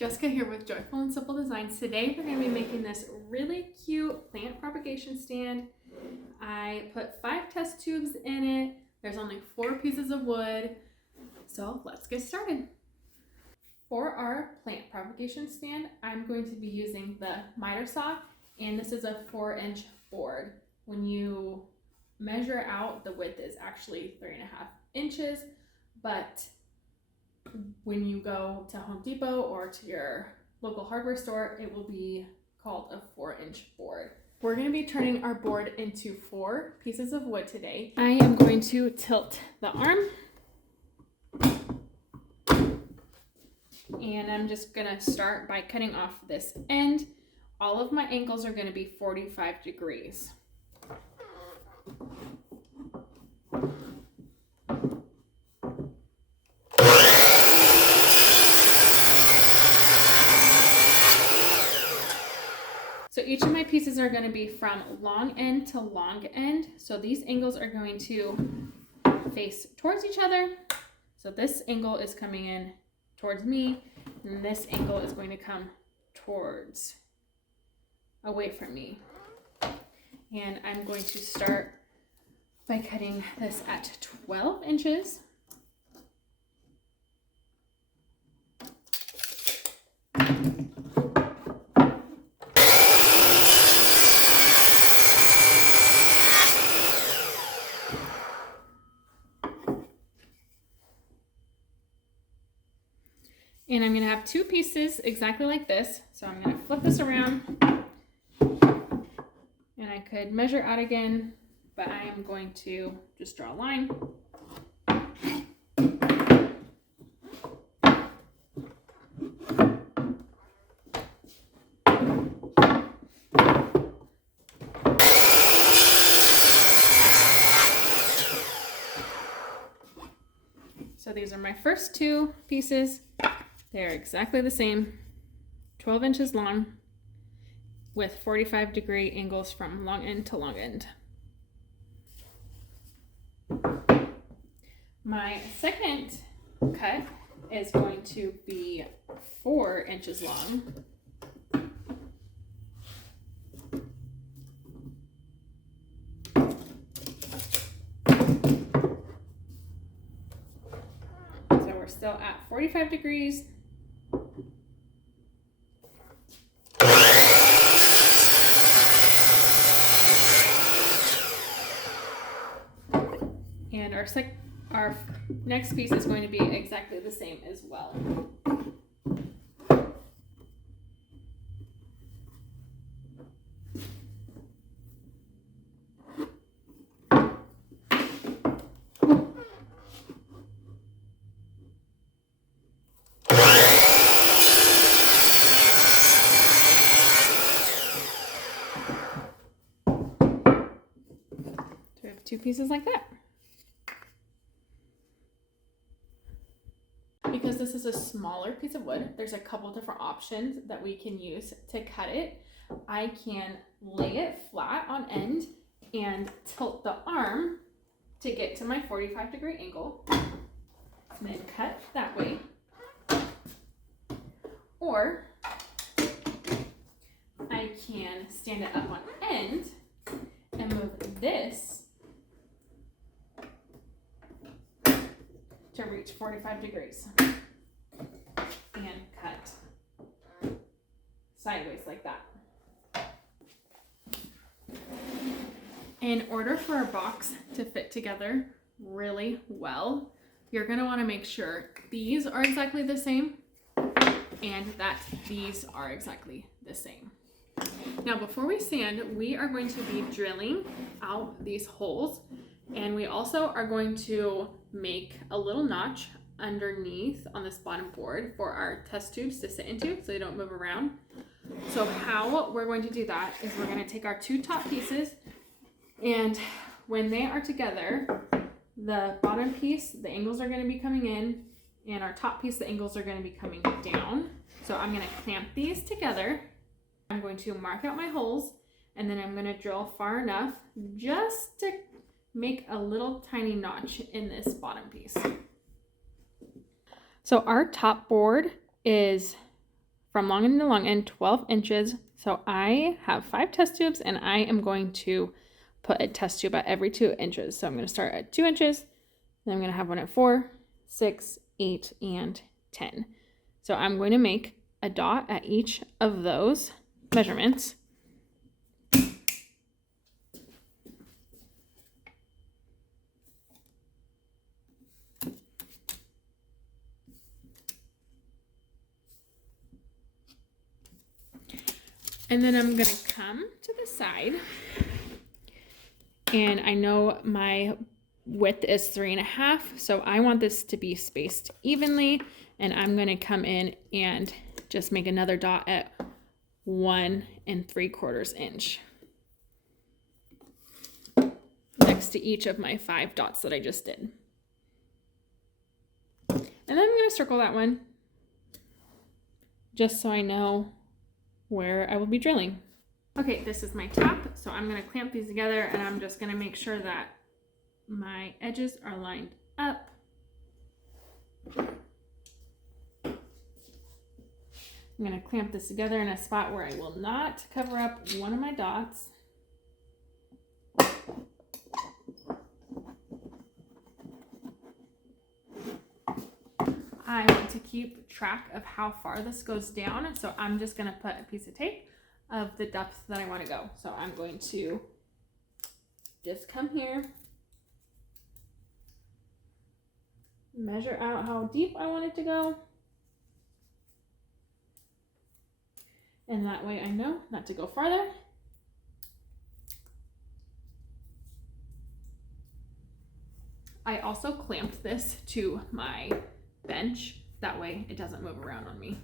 Jessica here with Joyful and Simple Designs. Today we're going to be making this really cute plant propagation stand. I put 5 test tubes in it. There's only 4 pieces of wood. So let's get started. For our plant propagation stand, I'm going to be using the miter saw, and this is a 4-inch board. When you measure out, the width is actually 3.5 inches, but when you go to Home Depot or to your local hardware store, it will be called a 4-inch board. We're going to be turning our board into 4 pieces of wood today. I am going to tilt the arm, and I'm just going to start by cutting off this end. All of my angles are going to be 45 degrees. So each of my pieces are going to be from long end to long end. So these angles are going to face towards each other. So this angle is coming in towards me, and this angle is going to come towards, away from me. And I'm going to start by cutting this at 12 inches. And I'm going to have 2 pieces exactly like this. So I'm going to flip this around, and I could measure out again, but I am going to just draw a line. So these are my first 2 pieces. They're exactly the same, 12 inches long with 45-degree angles from long end to long end. My second cut is going to be 4 inches long. So we're still at 45 degrees. And our next piece is going to be exactly the same as well. So we have 2 pieces like that. Because this is a smaller piece of wood, there's a couple different options that we can use to cut it. I can lay it flat on end and tilt the arm to get to my 45-degree angle, and then cut that way. Or I can stand it up on end and move this to reach 45 degrees and cut sideways like that. In order for our box to fit together really well, you're going to want to make sure these are exactly the same and that these are exactly the same. Now before we sand, we are going to be drilling out these holes, and we also are going to make a little notch underneath on this bottom board for our test tubes to sit into so they don't move around. So how we're going to do that is we're going to take our 2 top pieces, and when they are together, the bottom piece, the angles are going to be coming in, and our top piece, the angles are going to be coming down. So I'm going to clamp these together. I'm going to mark out my holes, and then I'm going to drill far enough just to make a little tiny notch in this bottom piece. So our top board is from long end to long end, 12 inches. So I have 5 test tubes, and I am going to put a test tube at every 2 inches. So I'm going to start at 2 inches, then I'm going to have one at 4, 6, 8, and 10. So I'm going to make a dot at each of those measurements. And then I'm going to come to the side, and I know my width is 3.5, so I want this to be spaced evenly, and I'm going to come in and just make another dot at 1 3/4 inch next to each of my 5 dots that I just did. And then I'm going to circle that one just so I know where I will be drilling. Okay, this is my top, so I'm going to clamp these together, and I'm just going to make sure that my edges are lined up. I'm going to clamp this together in a spot where I will not cover up one of my dots. I want to keep track of how far this goes down, so I'm just going to put a piece of tape of the depth that I want to go. So I'm going to just come here, measure out how deep I want it to go, and that way I know not to go farther. I also clamped this to my bench, that way it doesn't move around on me.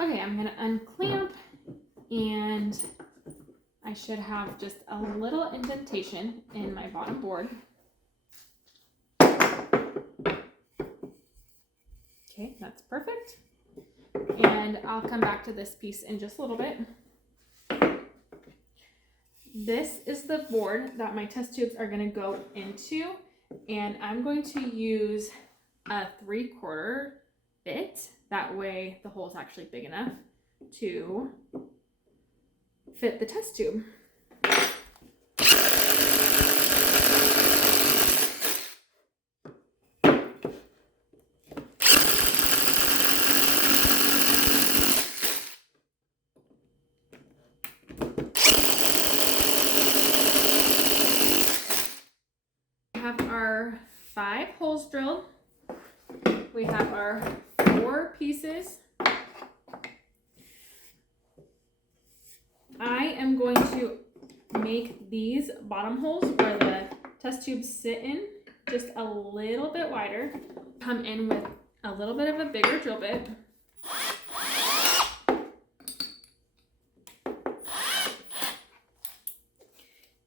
Okay, I'm going to unclamp, and I should have just a little indentation in my bottom board. Okay, that's perfect. And I'll come back to this piece in just a little bit. This is the board that my test tubes are going to go into, and I'm going to use a 3/4 bit. That way the hole is actually big enough to fit the test tube. We have our 5 holes drilled. We have our 4 pieces. I am going to make these bottom holes where the test tubes sit in just a little bit wider. Come in with a little bit of a bigger drill bit.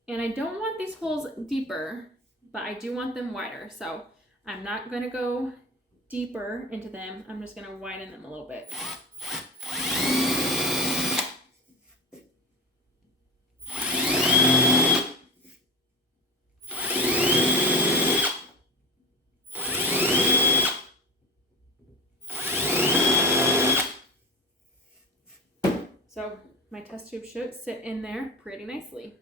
And I don't want these holes deeper, but I do want them wider. So I'm not going to go deeper into them. I'm just going to widen them a little bit. So my test tube should sit in there pretty nicely.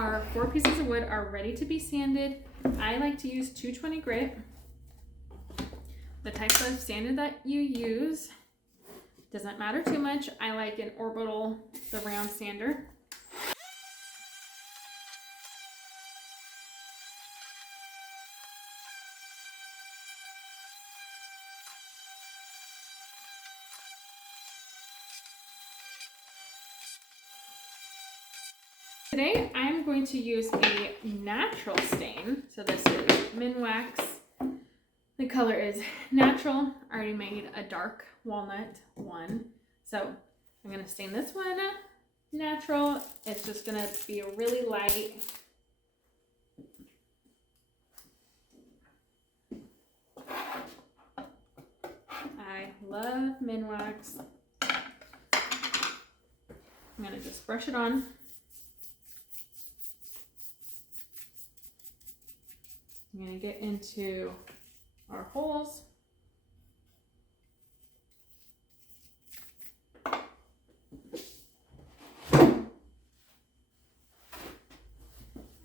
Our 4 pieces of wood are ready to be sanded. I like to use 220 grit. The type of sander that you use doesn't matter too much. I like an orbital, the round sander. Today I'm going to use a natural stain. So this is Minwax. The color is natural. I already made a dark walnut one. So I'm going to stain this one natural. It's just going to be really light. I love Minwax. I'm going to just brush it on. I'm going to get into our holes.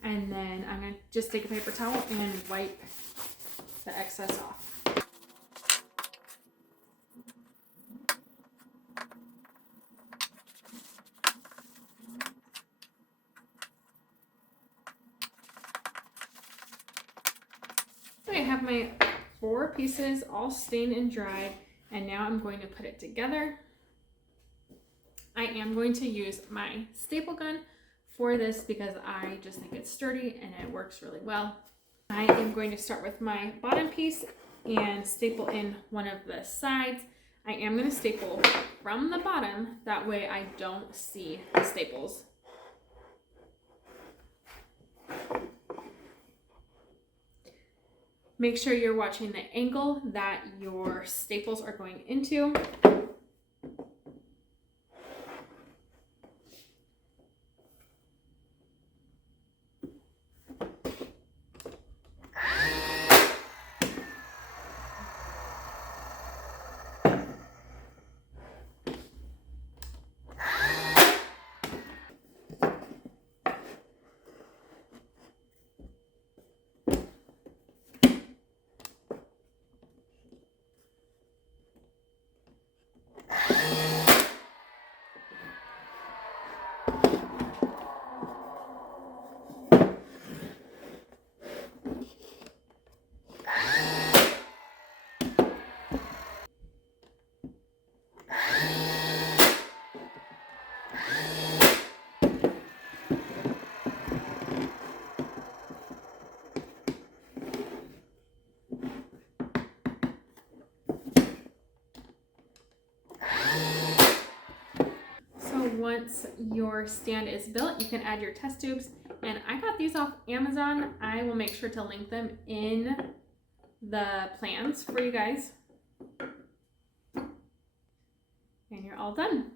And then I'm going to just take a paper towel and wipe the excess off. I have my 4 pieces all stained and dried, and now I'm going to put it together. I am going to use my staple gun for this because I just think it's sturdy and it works really well. I am going to start with my bottom piece and staple in one of the sides. I am going to staple from the bottom, that way I don't see the staples. Make sure you're watching the angle that your staples are going into. Once your stand is built, you can add your test tubes, and I got these off Amazon. I will make sure to link them in the plans for you guys. And you're all done.